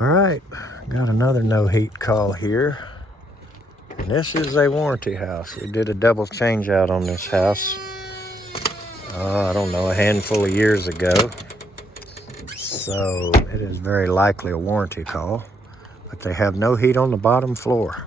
All right, got another no heat call here. And this is a warranty house. We did a double change out on this house, I don't know, a handful of years ago. So it is very likely a warranty call, but they have no heat on the bottom floor.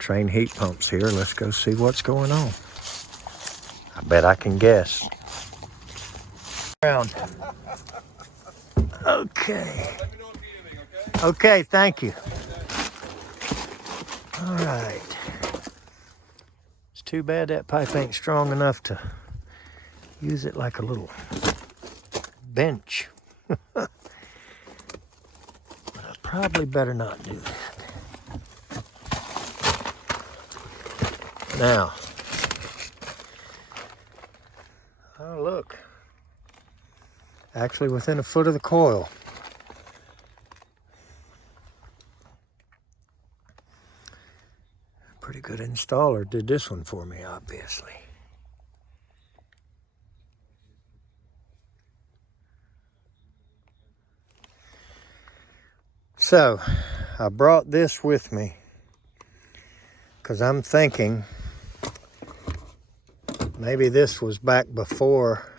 Trane heat pumps here. Let's go see what's going on. I bet I can guess. Around. Okay. Okay, thank you. All right. It's too bad that pipe ain't strong enough to use it like a little bench. But I probably better not do that. Now, oh look, actually within a foot of the coil. Pretty good installer did this one for me, obviously. So, I brought this with me because I'm thinking maybe this was back before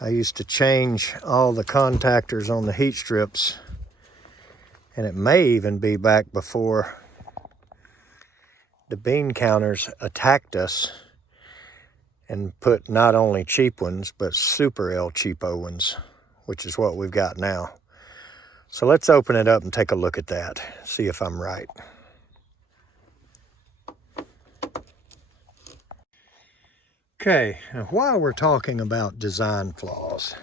I used to change all the contactors on the heat strips, and it may even be back before the bean counters attacked us and put not only cheap ones, but super El Cheapo ones, which is what we've got now. So let's open it up and take a look at that, see if I'm right. Okay, now while we're talking about design flaws,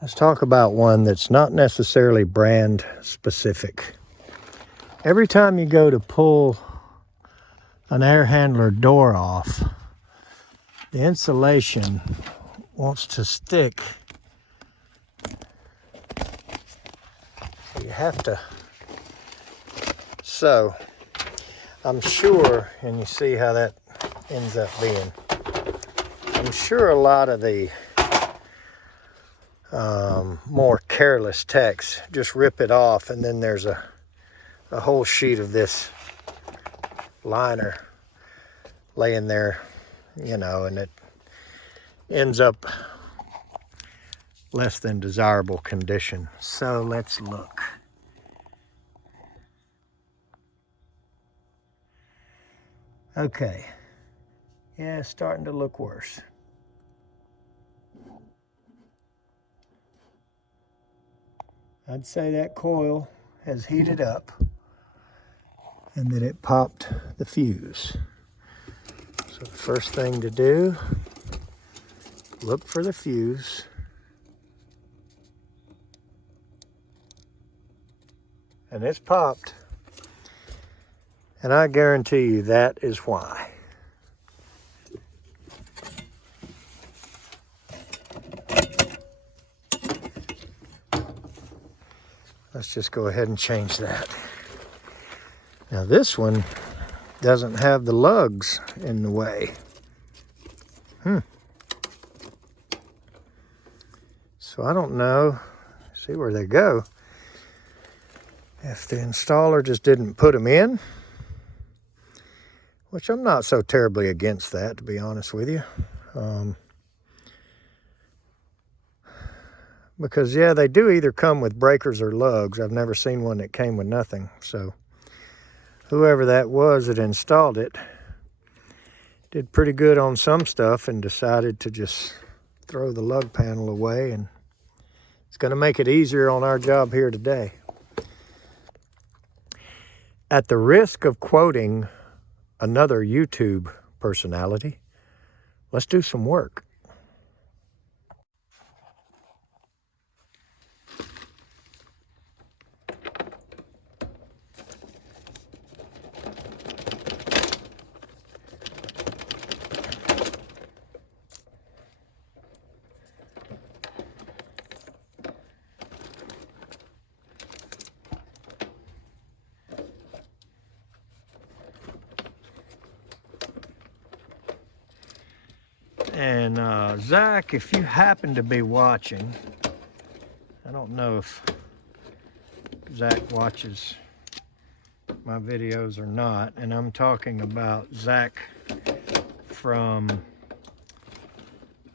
let's talk about one that's not necessarily brand specific. Every time you go to pull an air handler door off, the insulation wants to stick. So you have to, so I'm sure, and you see how that ends up being, I'm sure a lot of the more careless techs just rip it off, and then there's a whole sheet of this liner laying there, you know, and it ends up less than desirable condition. So let's look. Okay, yeah, it's starting to look worse. I'd say that coil has heated up and that it popped the fuse. So the first thing to do, look for the fuse. And it's popped. And I guarantee you that is why. Let's just go ahead and change that. Now this one doesn't have the lugs in the way. So I don't know, see where they go, if the installer just didn't put them in, which I'm not so terribly against that, to be honest with you. Because yeah, they do either come with breakers or lugs. I've never seen one that came with nothing. So whoever that was that installed it did pretty good on some stuff and decided to just throw the lug panel away, and it's going to make it easier on our job here today. At the risk of quoting another YouTube personality, let's do some work. And Zach, if you happen to be watching, I don't know if Zach watches my videos or not, and I'm talking about Zach from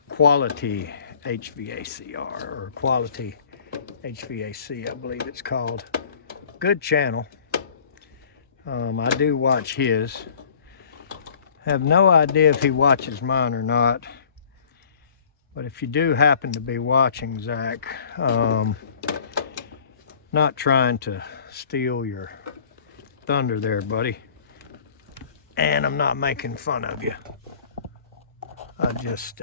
Quality HVACR, or Quality HVAC, I believe it's called. Good channel. I do watch his. Have no idea if he watches mine or not, but if you do happen to be watching, Zach, not trying to steal your thunder there, buddy, and I'm not making fun of you. I just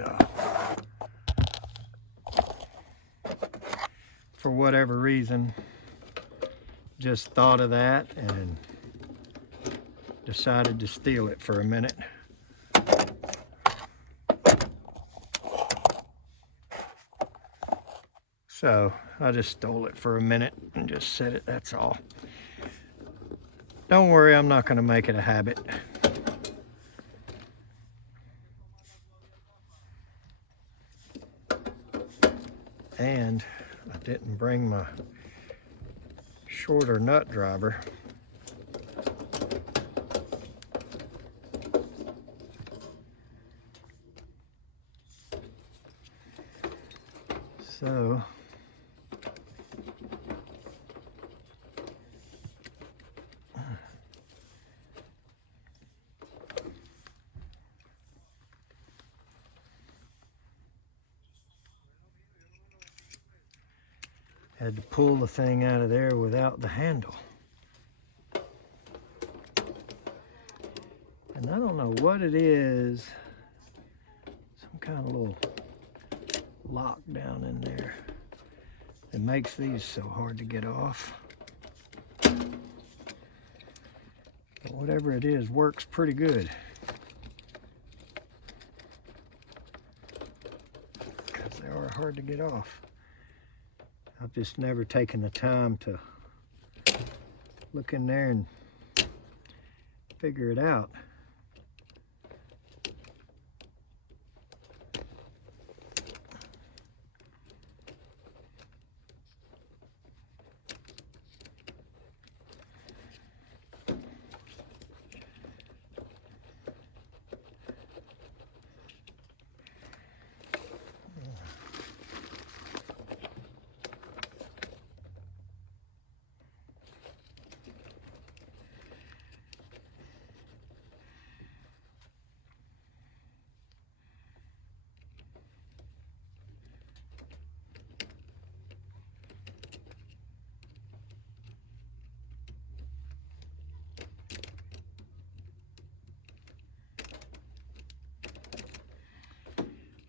for whatever reason just thought of that and decided to steal it for a minute. So I just stole it for a minute and just said it, that's all. Don't worry, I'm not going to make it a habit. And I didn't bring my shorter nut driver. So had to pull the thing out of there without the handle. And I don't know what it is. Some kind of little lock down in there. It makes these so hard to get off. But whatever it is works pretty good. Because they are hard to get off. I've just never taken the time to look in there and figure it out.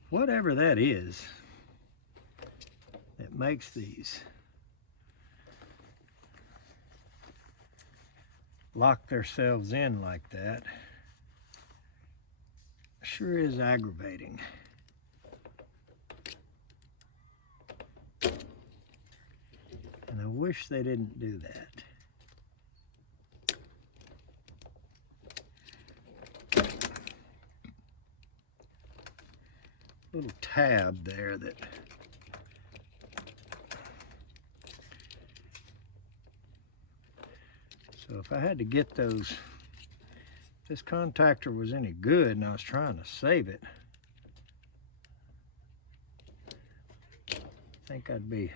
Whatever that is that makes these lock themselves in like that sure is aggravating. And I wish they didn't do that. Little tab there that so if I had to get those, if this contactor was any good and I was trying to save it, I think I'd be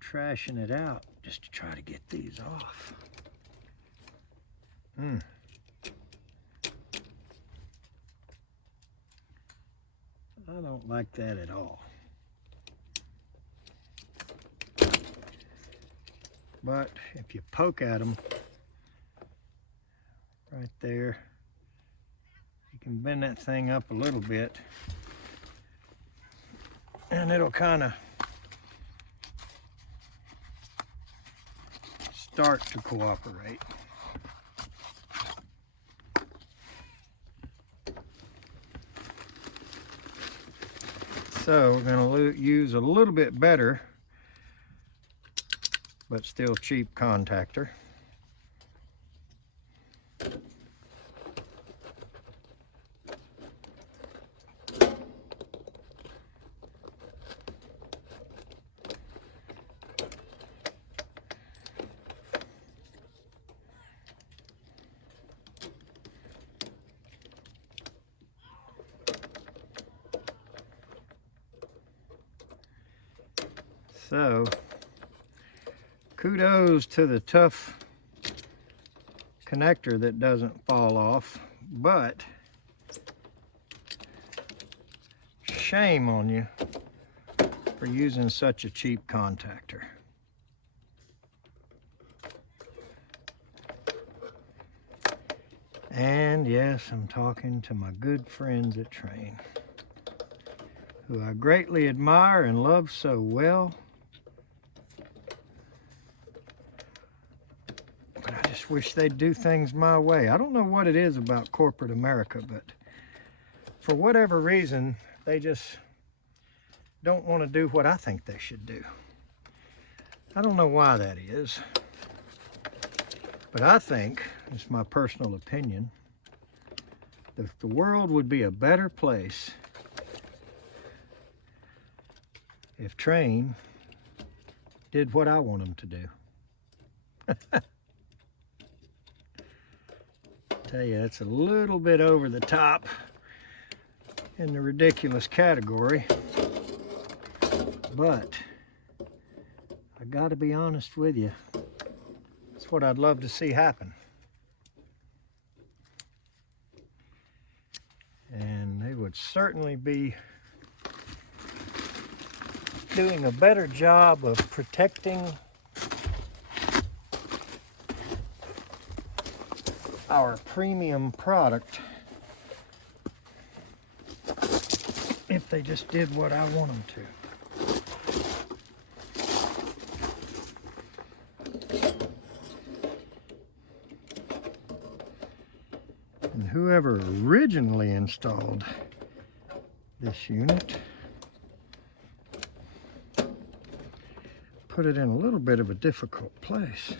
trashing it out just to try to get these off. I don't like that at all. But if you poke at them right there, you can bend that thing up a little bit and it'll kind of start to cooperate. So we're going to use a little bit better, but still cheap contactor. So, kudos to the tough connector that doesn't fall off, but shame on you for using such a cheap contactor. And yes, I'm talking to my good friends at Trane, who I greatly admire and love so well. But I just wish they'd do things my way. I don't know what it is about corporate America, but for whatever reason, they just don't want to do what I think they should do. I don't know why that is, but I think, it's my personal opinion, that the world would be a better place if Trane did what I want them to do. Tell you, it's a little bit over the top in the ridiculous category, but I gotta be honest with you, that's what I'd love to see happen. And they would certainly be doing a better job of protecting our premium product if they just did what I want them to. And whoever originally installed this unit put it in a little bit of a difficult place.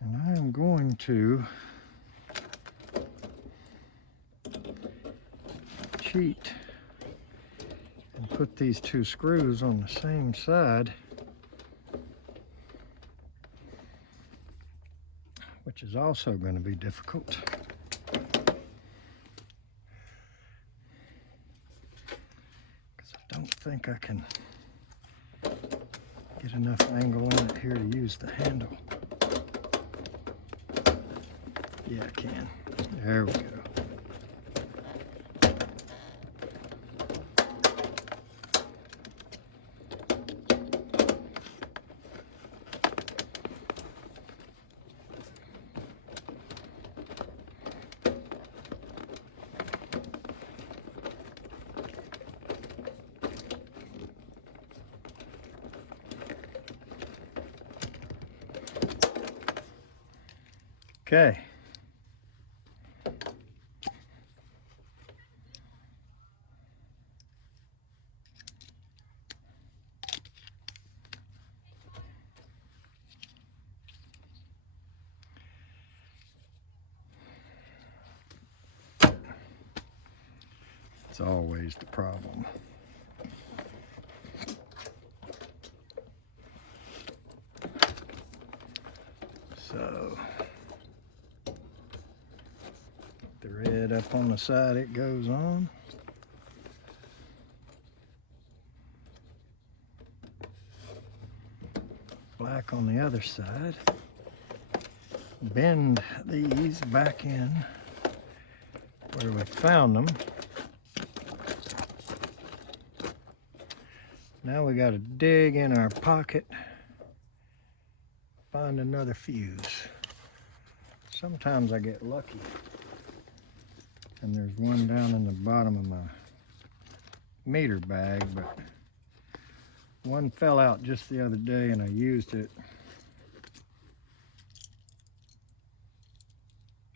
And I am going to cheat and put these two screws on the same side, which is also going to be difficult. Because I don't think I can get enough angle on it here to use the handle. Yeah, I can. There we go. Okay. It's always the problem. So, thread up on the side it goes on. Black on the other side. Bend these back in where we found them. Now we got to dig in our pocket, find another fuse. Sometimes I get lucky, and there's one down in the bottom of my meter bag, but one fell out just the other day and I used it.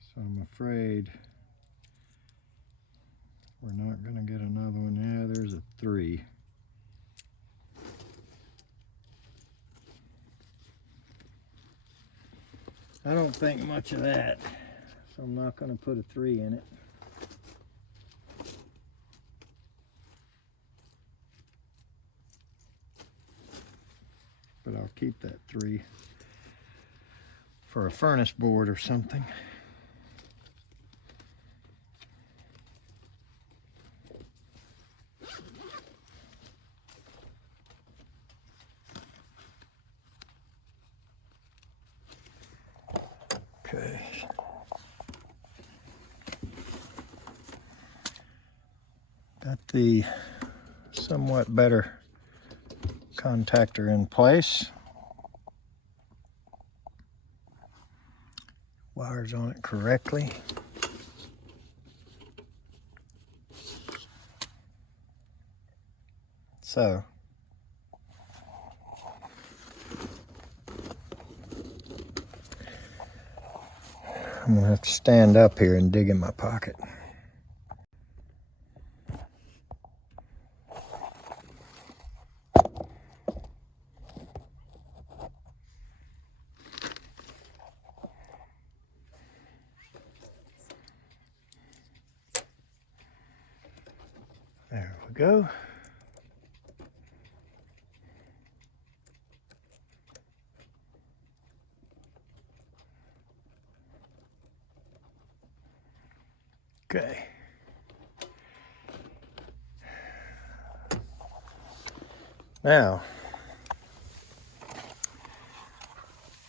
So I'm afraid we're not going to get another one. Yeah, there's a 3. I don't think much of that, so I'm not going to put a 3 in it. But I'll keep that 3 for a furnace board or something. the somewhat better contactor in place. Wires on it correctly. So I'm gonna have to stand up here and dig in my pocket. There we go. Okay. Now,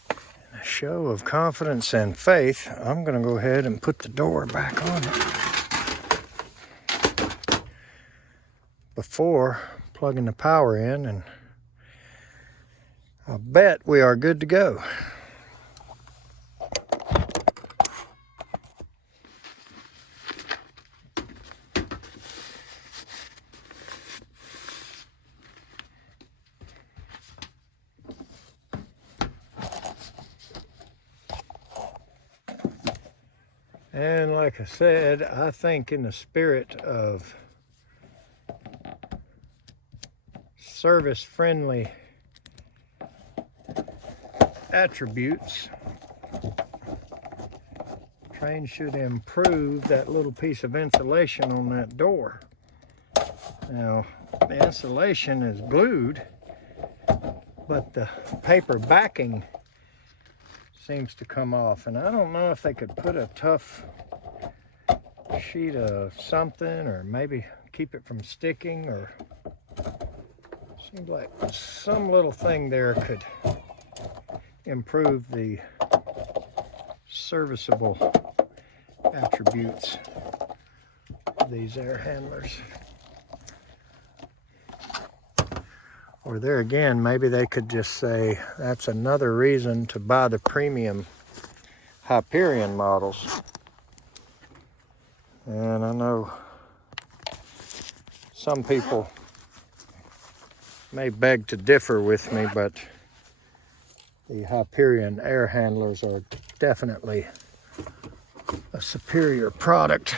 in a show of confidence and faith, I'm going to go ahead and put the door back on it before plugging the power in, and I'll bet we are good to go. And like I said, I think in the spirit of service-friendly attributes, Trane should improve that little piece of insulation on that door. Now, the insulation is glued, but the paper backing seems to come off, and I don't know if they could put a tough sheet of something, or maybe keep it from sticking, or seems like some little thing there could improve the serviceable attributes of these air handlers. Or there again, maybe they could just say that's another reason to buy the premium Hyperion models. And I know some people may beg to differ with me, but the Hyperion air handlers are definitely a superior product.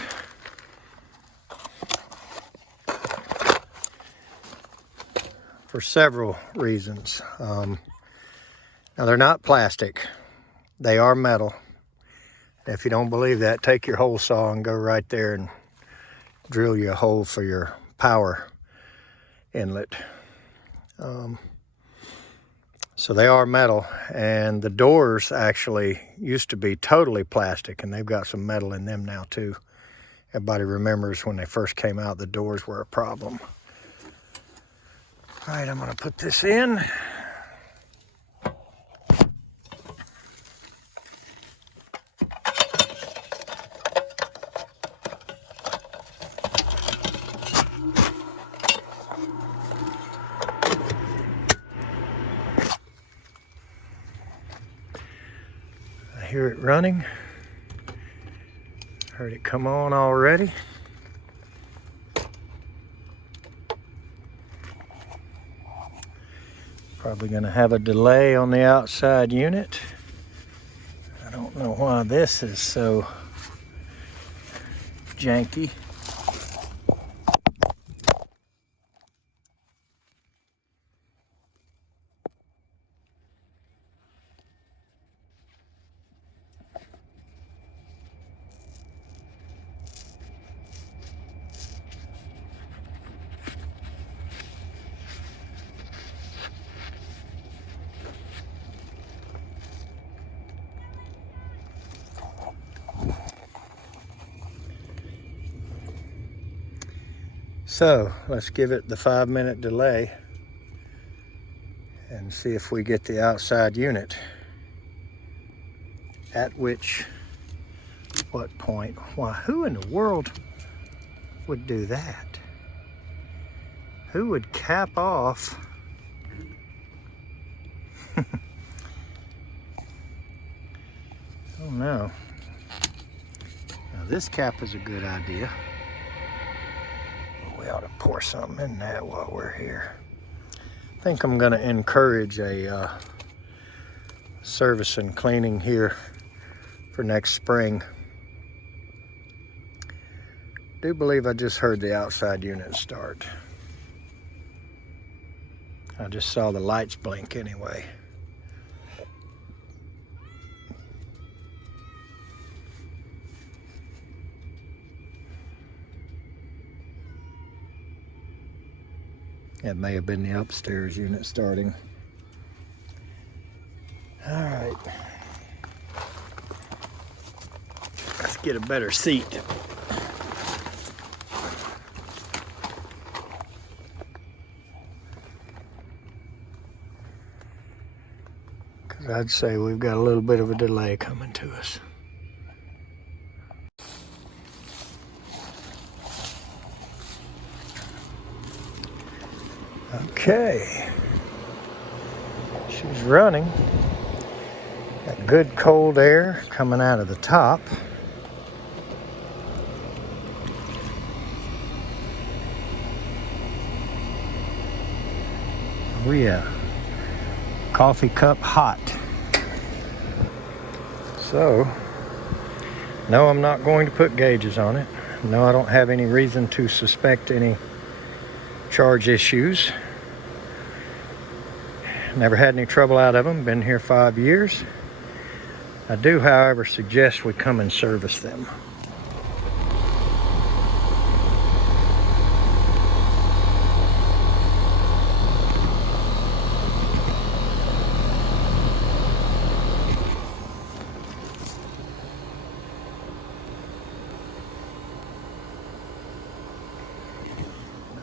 For several reasons. Now, they're not plastic, they are metal. If you don't believe that, take your hole saw and go right there and drill you a hole for your power inlet. So they are metal, and the doors actually used to be totally plastic, and they've got some metal in them now too. Everybody remembers when they first came out, the doors were a problem. All right, I'm gonna put this in. I hear it running. Heard it come on already. Probably gonna have a delay on the outside unit. I don't know why this is so janky. So let's give it the 5-minute delay and see if we get the outside unit. At what point? Why, who in the world would do that? Who would cap off? Oh no. Now this cap is a good idea. We ought to pour something in that while we're here. I think I'm gonna encourage a service and cleaning here for next spring. I do believe I just heard the outside unit start. I just saw the lights blink anyway. It may have been the upstairs unit starting. All right. Let's get a better seat. Because I'd say we've got a little bit of a delay coming to us. Okay, she's running. Got good cold air coming out of the top. Oh yeah, coffee cup hot. So, no, I'm not going to put gauges on it. No, I don't have any reason to suspect any charge issues. Never had any trouble out of them. Been here 5 years. I do, however, suggest we come and service them.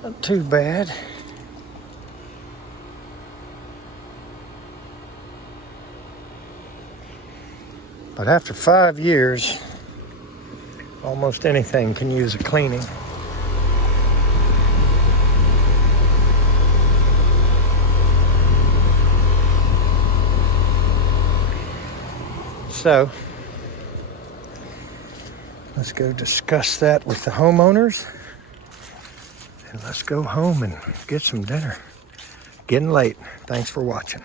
Not too bad. But after 5 years, almost anything can use a cleaning. So, let's go discuss that with the homeowners. And let's go home and get some dinner. Getting late. Thanks for watching.